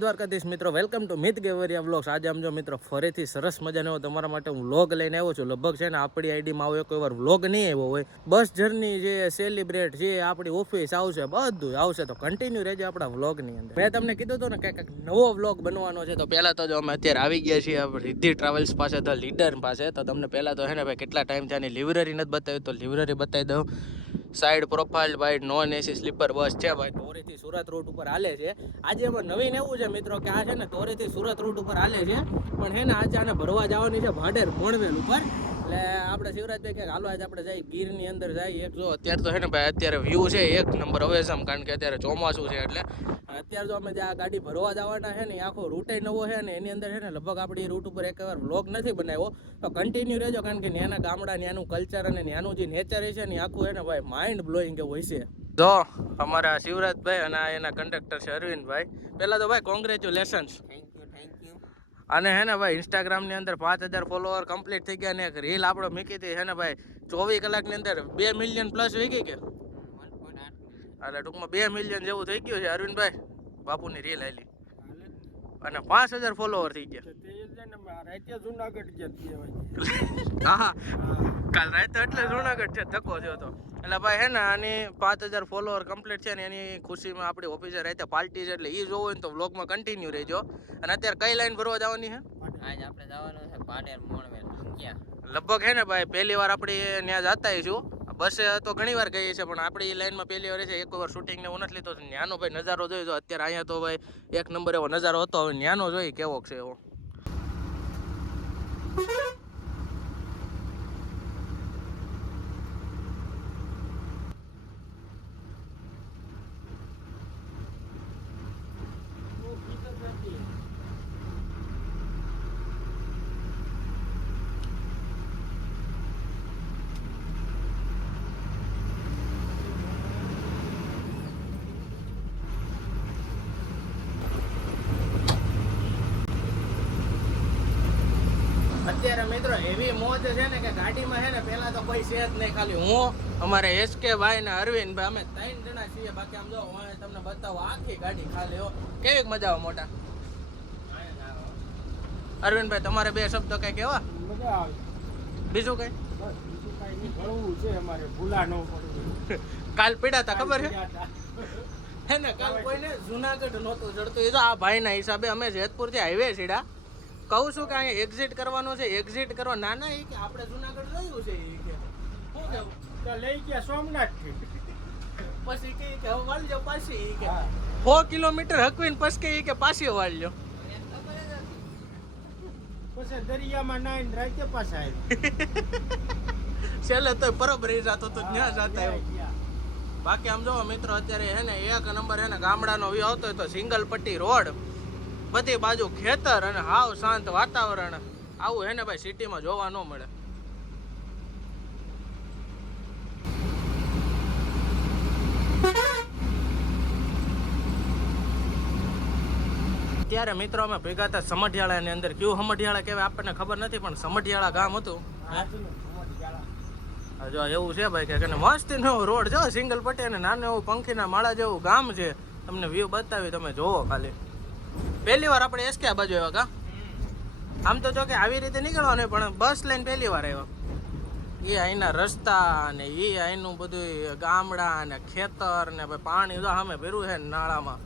દ્વારકાધીશ મિત્રો, welcome to Mit Gevariya vlogs. આજે આમ જો મિત્રો ફરીથી સરસ મજાનો તમારા માટે હું વ્લોગ લઈને આવ્યો છું. લગભગ છે ને આપણી આઈડીમાં આવો કોઈ વાર વ્લોગ નહીં આવ્યો હોય. બસ જર્ની જે સેલિબ્રેટ જે આપણી ઓફિસ આવશે બધું આવશે, તો કન્ટિન્યુ રહેજો આપણા વ્લોગની અંદર. મેં તમને કીધું હતું ને કે કંઈક નવો વ્લોગ બનવાનો છે. તો પહેલાં તો જો અમે અત્યારે આવી ગયા છીએ રિદ્ધિ ટ્રાવેલ્સ પાસે, ધ લીડર પાસે. તો તમને પહેલાં તો છે ને ભાઈ કેટલા ટાઈમ છે આની લિવરરી નથી બતાવી, તો લિવરરી બતાવી દઉં. સાઈડ પ્રોફાઇલ ભાઈ નોન એસી સ્લીપર બસ છે ભાઈ, તોરેથી સુરત રૂટ ઉપર હાલે છે. આજે એમાં નવીન એવું છે મિત્રો કે આ છે ને તોરેથી સુરત રૂટ ઉપર હાલે છે, પણ હે ને આજે આને ભરવા જવાની છે ભાડેર મોણવેલ ઉપર. એટલે આપણે શિવરાજભાઈ કે હાલો આજે આપણે જઈએ ગીરની અંદર જઈએ. એક જો અત્યારે તો છે ને ભાઈ અત્યારે વ્યૂ છે એક નંબર અવેસમ, કારણ કે અત્યારે ચોમાસું છે. એટલે અત્યારે જો અમે જે આ ગાડી ભરવા જવાના છે ને આખો રૂટે નવો છે ને એની અંદર છે ને લગભગ આપણી રૂટ ઉપર એક વાર વ્લોગ નથી બનાવ્યો, તો કન્ટિન્યુ રહેજો. કારણ કે ત્યાંના ગામડા ત્યાંનું કલ્ચર અને ત્યાંનું જે નેચર છે ને આખું છે ને ભાઈ માઇન્ડ બ્લોઈંગ એવું હોય છે. જો અમારા શિવરાજભાઈ અને એના કંડક્ટર છે અરવિંદભાઈ. પહેલાં તો ભાઈ કોંગ્રેચ્યુલેશન્સ. Thank you. અને હે ને ભાઈ ઇન્સ્ટાગ્રામની અંદર 5000 ફોલોવર કમ્પ્લીટ થઈ ગયા, ને એક રીલ આપણે મૂકી હતી છે ને ભાઈ 24 કલાકની અંદર 2 મિલિયન પ્લસ થઈ ગઈ કે 1.8 એટલે ટૂંકમાં 2 મિલિયન જેવું થઈ ગયું છે અરવિંદભાઈ. બાપુની રીલ આવેલી અને 5000 ફોલોવર થઈ ગયા. હા કાલ રાતે એટલે જુનાગઢ છે ધક્કો થયો હતો. એટલે ભાઈ હે ને આની 5000 ફોલોવર કમ્પ્લીટ છે ને એની ખુશીમાં આપણી ઓફિસે રાતે પાર્ટી છે. એટલે એ જોવો ને તો વ્લોગમાં કન્ટિન્યુ રહેજો. અને અત્યારે કઈ લાઈન ભરવા જવાની છે? આજ આપણે જવાનું છે ભાડેર મોણવેલ. ક્યાં લગભગ હે ને ભાઈ પહેલી વાર આપણે ત્યાં જતા છું. બસે તો ઘણી વાર ગઈ છે, પણ આપણી લાઈનમાં પહેલી વાર છે. એક વાર શૂટિંગ ને એવું નથી લીધો. ત્યાંનો ભાઈ નજારો જોઈ જો. અત્યારે અહીંયા તો ભાઈ એક નંબર એવો નજારો હતો. હવે ત્યાંનો જોઈ કેવો છે એવો. અત્યારે મિત્રો એવી મોજ છે ને કે ગાડીમાં છે ને પેલા તો કોઈ છે જ નહીં, ખાલી હું અમારે એસકે ભાઈ ને અરવિંદ ભાઈ અમે 3 જણા છીએ. બાકી આમ જો હું તમને બતાવો આખી ગાડી ખાલી હો. કેવી મજા આવે મોટા અરવિંદભાઈ? તમારે 2 શબ્દો કઈ કેવા? મજા આવે. બીજું કઈ? ઘણું છે અમારે ભૂલા ન પડે. કાલ પીડા હતા ખબર છે હે ને? કાલ કોઈને જુનાગઢ નહોતું ચડતું. એ જો આ ભાઈના હિસાબે અમે જેતપુર થી હાઈવે સીડા કહું છું કે અહીંયા એક્ઝિટ કરવાનું છે. એક્ઝિટ કરવા ના એ કે આપણે જુનાગઢ જોયું છે એ કે શું કેવું તો લઈ ગયા સોમનાથ થી, પછી કે હવે વાળજો પાછી કે 4 કિલોમીટર હકવીને પછી કે પાછી વાળજો. પછી દરિયામાં નાઈને રાતે પાછા આવી છેલ્લે તો પરબ રહી જતો તો ત્યાં જતા એવું. બાકી આમ જો મિત્રો અત્યારે હે ને એક નંબર હે ને ગામડાનો વ્યૂ આવતો હોય તો સિંગલ પટ્ટી રોડ, બધી બાજુ ખેતર અને હાવ શાંત વાતાવરણ. આવું હે ને ભાઈ સિટીમાં જોવા ન મળે. ત્યારે મિત્રો અમે ભેગા હતા સમઢિયાળાની અંદર. કયું સમઢિયાળા કહેવાય આપણને ખબર નથી, પણ સમઢિયાળા ગામ હતું. જો એવું છે ભાઈ કે મસ્ત નો રોડ જો સિંગલ પટ્ટી અને નાનું એવું પંખીના માળા જેવું ગામ છે. તમને વ્યૂ બતાવી, તમે જોવો ખાલી. પહેલી વાર આપણે એસકે આ બાજુ આવ્યા કા? આમ તો જો કે આવી રીતે નીકળવાનું, પણ બસ લઈને પહેલી વાર આવ્યા. એ અહીંના રસ્તા ને એ અહીંનું બધું ગામડા ને ખેતર ને ભાઈ પાણી જો સામે ભર્યું છે નાળામાં.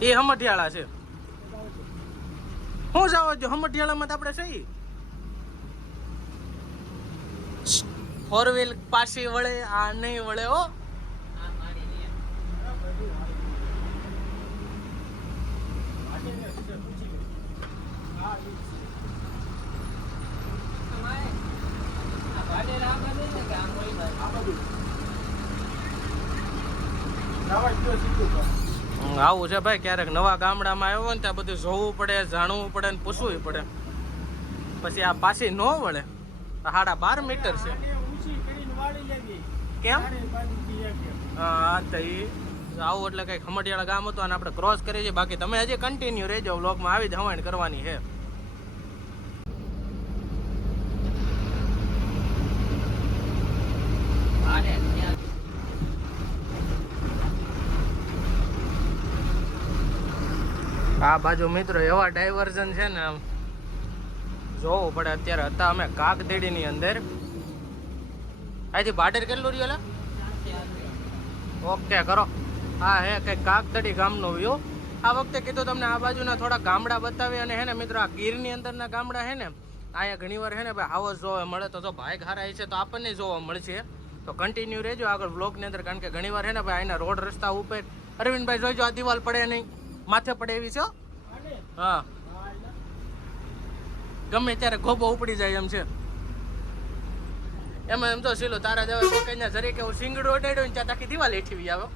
એ સમઢિયાળા છે. શું જાવ જો સમઢિયાળામાં તો આપણે સહી 4 વ્હીલ પાછી વળે, આ નહીં વળે હો. આવું છે ભાઈ, ક્યારેક નવા ગામડામાં આવ્યો ને ત્યાં બધું જોવું પડે, જાણવું પડે ને પૂછવું પડે. પછી આ પાછી ન વળે. 12.5 મીટર છે. કેમ? હા તો એ આવું એટલે કંઈક ખમટિયાળા ગામ હતું અને આપણે ક્રોસ કરીએ છીએ. બાકી તમે હજી કન્ટિન્યુ રહેજો, વ્લોગમાં આવી જ હવાણ કરવાની છે. આ બાજુ મિત્રો એવા ડાયવર્ઝન છે ને, આમ જોવું પડે. અત્યારે હતા અમે કાગદેડીની અંદર. અહીંથી ભાડેર કેટલું રહ્યું? ઓકે કરો. હા હે કંઈક કાગદડી ગામનો વ્યૂ. આ વખતે કીધું તમને આ બાજુના થોડા ગામડા બતાવી. અને હે ને મિત્રો, આ ગીરની અંદરના ગામડા હે ને, અહીંયા ઘણી વાર હે ને ભાઈ હાવસ જોવા મળે. તો જો ભાઈ ખારા છે તો આપણને જોવા મળશે. તો કન્ટિન્યુ રહેજો આગળ વ્લોગની અંદર, કારણ કે ઘણી વાર હે ને ભાઈ અહીંના રોડ રસ્તા ઉપર અરવિંદભાઈ જોઈજો આ દિવાલ પડે નહીં, માથે પડે એવી છે. હા, ગમે ત્યારે ખોબો ઉપડી જાય એમ છે. એમાં એમ તો સીલો તારા જવા પકડીને જરીકે હું સિંગડું અડાડ્યો ને ત્યાં આખી દિવાલ હેઠવી આવ્યો.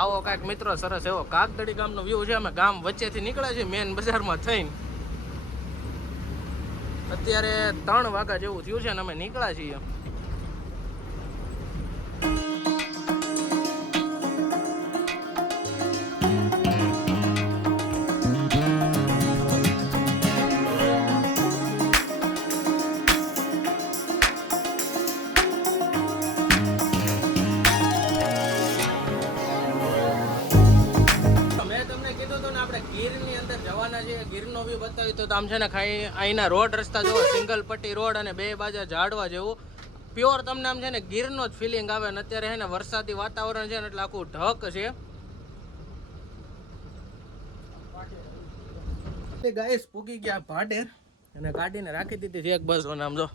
આવો કાંઈક મિત્રો સરસ એવો કાગદડી ગામનો વ્યૂ છે. અમે ગામ વચ્ચેથી નીકળ્યા છીએ મેન બજારમાં થઈને. અત્યારે 3 વાગ્યા જેવું થયું છે ને અમે નીકળ્યા છીએ. ગીરની અંદર જવાના છે, ગીરનો વ્યૂ બતાવી તો આમ છે ને ખાઈ અહીંના રોડ રસ્તા જોવો, સિંગલ પટ્ટી રોડ અને 2 બાજુ ઝાડવા જેવું પ્યોર તમને આમ છે ને ગીરનો જ ફિલિંગ આવે. ને અત્યારે છે ને વરસાદી વાતાવરણ છે ને એટલે આખું ઢક છે. ગાઈસ પૂગી ગયા ભાડેર અને ગાડીને રાખી દીધી એક બસ. આમ જો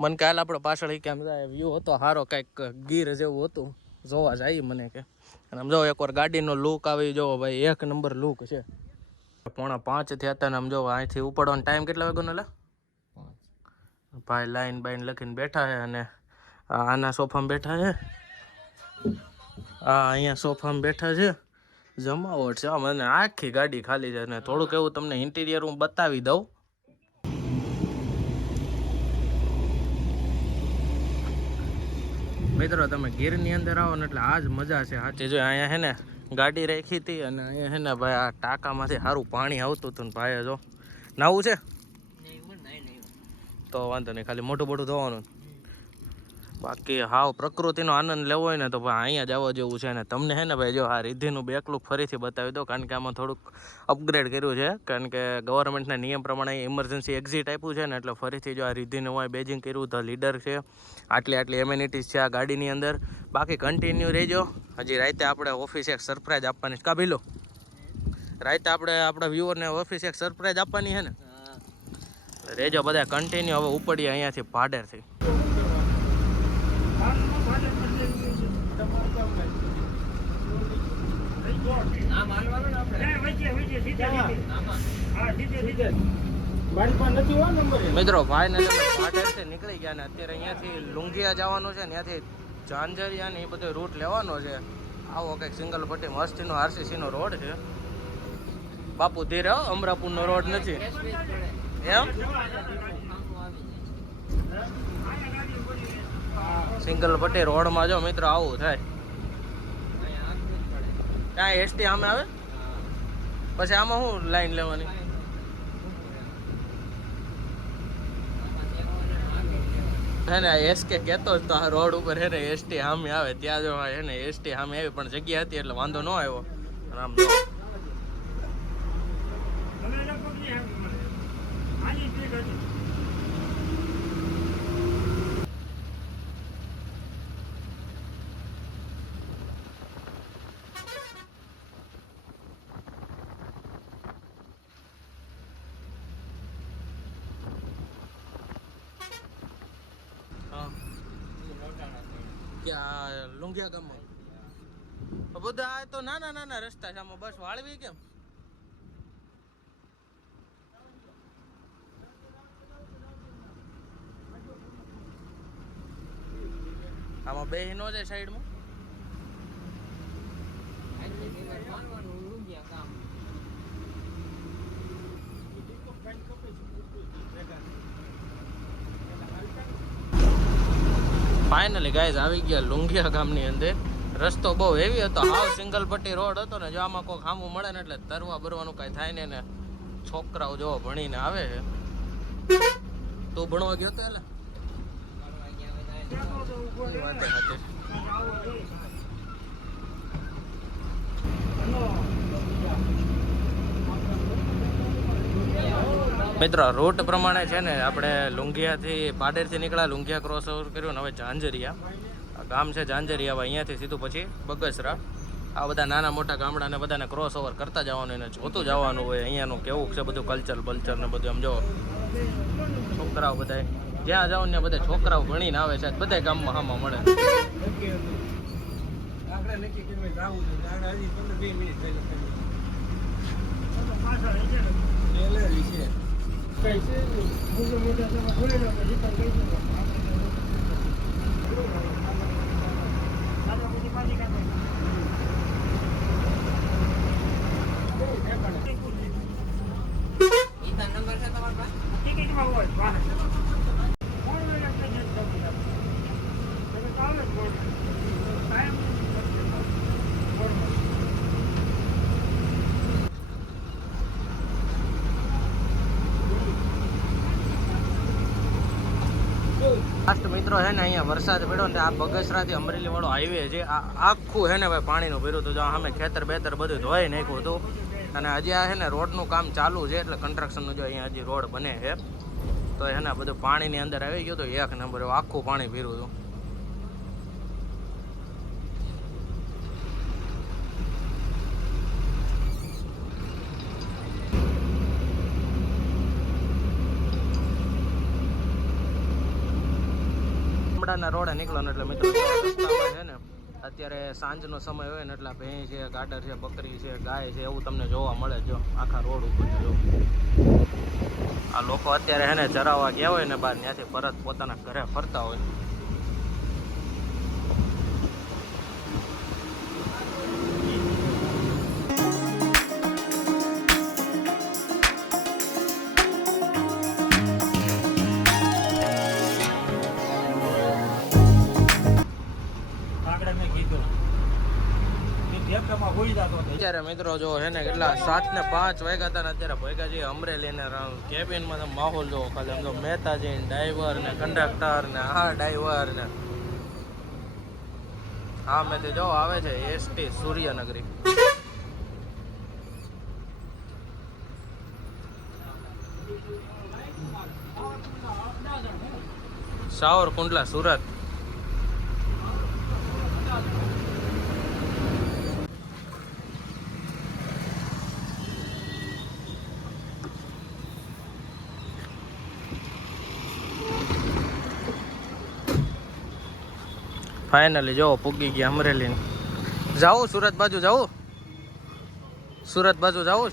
મને કાલ આપણે પાછળ કેમ જાય વ્યૂ હતો સારો, કાંઈક ગીર જેવું હતું, જોવા જાય મને કે. અને આમ જો એકવાર ગાડીનો લુક આવી, જોવો ભાઈ એક નંબર લુક છે. 4:45 થયા હતા ને આમ જો અહીંથી ઉપડવાનો ટાઈમ કેટલા વાગ્યાનો લે ભાઈ? લાઈન બાઈન લખીને બેઠા છે. અને આના સોફામાં બેઠા છે, અહીંયા સોફામાં બેઠા છે. જમાવટ છે મને. આખી ગાડી ખાલી છે. ને થોડુંક એવું તમને ઇન્ટિરિયર હું બતાવી દઉં. મિત્રો તમે ગીરની અંદર આવો ને એટલે આ જ મજા છે સાચી. જો અહીંયા હે ને ગાડી રાખી હતી અને અહીંયા હે ને ભાઈ આ ટાંકામાંથી સારું પાણી આવતું હતું ને ભાઈ જો નાવું છે તો વાંધો નહીં, ખાલી મોટું મોટું ધોવાનું. બાકી હાવ પ્રકૃતિનો આનંદ લેવો હોય ને તો ભાઈ અહીંયા જવા જેવું છે. ને તમને હે ને ભાઈ જો આ રિદ્ધિનું બેકલુક ફરીથી બતાવી દો, કારણ કે આમાં થોડુંક અપગ્રેડ કર્યું છે. કારણ કે ગવર્મેન્ટના નિયમ પ્રમાણે ઇમરજન્સી એક્ઝિટ આપ્યું છે ને એટલે ફરીથી જો આ રિદ્ધિનું હોય બેજિંગ કર્યું. ધ લીડર છે, આટલી એમ્યુનિટીઝ છે આ ગાડીની અંદર. બાકી કન્ટિન્યુ રહેજો. હજી રાતે આપણે ઓફિસ એક સરપ્રાઈઝ આપવાની કા ભીલો, રાતે આપણે આપણા વ્યુઅરને ઓફિસ એક સરપ્રાઈઝ આપવાની છે ને, રહેજો બધા કન્ટિન્યુ. હવે ઉપડીએ અહીંયાથી ભાડેરથી. મિત્રો ભાઈ ને ભાડેરથી નીકળી ગયા ને અત્યારે અહીંયાથી લુંગિયા જવાનું છે, ત્યાંથી ઝાંઝરિયા ને એ બધો રૂટ લેવાનો છે. આવો કંઈક સિંગલ પટ્ટી મસ્તીનો RCC નો રોડ છે. બાપુ ધીરે, અમરાપુરનો રોડ નથી એમ. સિંગલ પટ્ટી રોડમાં જો મિત્રો આવું થાય. ક્યાં ST આમે આવે પછી આમાં શું લાઈન લેવાની? હે ને SK કહેતો જ તો આ રોડ ઉપર હે ને ST સામે આવે, ત્યાં જો હે ને ST સામે આવી પણ જગ્યા હતી એટલે વાંધો ન આવ્યો. આમ જો લુંગિયા ગામમાં બધા તો નાના રસ્તા છે. આમાં બસ વાળવી કેમ? આમાં બે નો જાય સાઈડમાં. ફાઇનલી ગાઈઝ આવી ગયા લુંગિયા ગામની અંદર. રસ્તો બહુ હેવી હતો, હાવ સિંગલ પટ્ટી રોડ હતો ને. જો આમાં કોઈ ખામું મળે ને એટલે તરવા બરવાનું કાંઈ થાય ને. ને છોકરાઓ જો ભણીને આવે છે. તું ભણવા ગયો તો એટલે મિત્રો રૂટ પ્રમાણે છે ને આપણે લુંઘિયાથી પાડેરથી નીકળ્યા, લુંઘિયા ક્રોસ ઓવર કર્યું ને હવે ઝાંઝરિયા ગામ છે ઝાંઝરિયા. હવે અહીંયાથી સીધું પછી બગસરા. આ બધા નાના મોટા ગામડાને બધાને ક્રોસ ઓવર કરતા જવાનું એને જોતું જવાનું હોય અહીંયાનું કેવું છે બધું કલ્ચર ને બધું. આમ જો છોકરાઓ બધા જ્યાં જાવ ને બધા છોકરાઓ ભણીને આવે છે બધા ગામમાં હામાં મળે. લાસ્ટ મિત્રો છે ને અહીંયા વરસાદ પડ્યો ને આ બગસરાથી અમરેલી વાળો હાઈવે છે આ આખું છે ને ભાઈ પાણીનું ભર્યું હતું. જો સામે ખેતર બેતર બધું ધોઈ નાખ્યું હતું. અને હજી આ છે ને રોડનું કામ ચાલુ છે એટલે કન્સ્ટ્રક્શનનું જો અહીંયા હજી રોડ બને છે તો છે ને બધું પાણીની અંદર આવી ગયું હતું. એક નંબર આખું પાણી ભર્યું હતું. ગામડાના રોડે નીકળો ને એટલે મિત્રો રસ્તામાં છે ને અત્યારે સાંજનો સમય હોય ને એટલે ભેંસ છે, ગાડર છે, બકરી છે, ગાય છે એવું તમને જોવા મળે. જો આખા રોડ ઉપર જો આ લોકો અત્યારે છે ને ચરાવવા ગયા હોય ને બહાર ત્યાંથી પરત પોતાના ઘરે ફરતા હોય. અત્યારે મિત્રો જો હે ને કેટલા 7:05 વાગ્યા હતા ને અત્યારે ભેગા જઈએ અમરેલી ને કેબિનમાં માહોલ જોવો ખાલી આમ તો મહેતાજી ડ્રાઈવર ને કંડક્ટર ને આ ડ્રાઈવર ને હા મેં જો આવે છે એસટી સૂર્યનગરી. સાવરકુંડલા સુરત. ફાઇનલી જો પૂગી ગયા અમરેલી. જાવું સુરત બાજુ જાવું? સુરત બાજુ જાવું?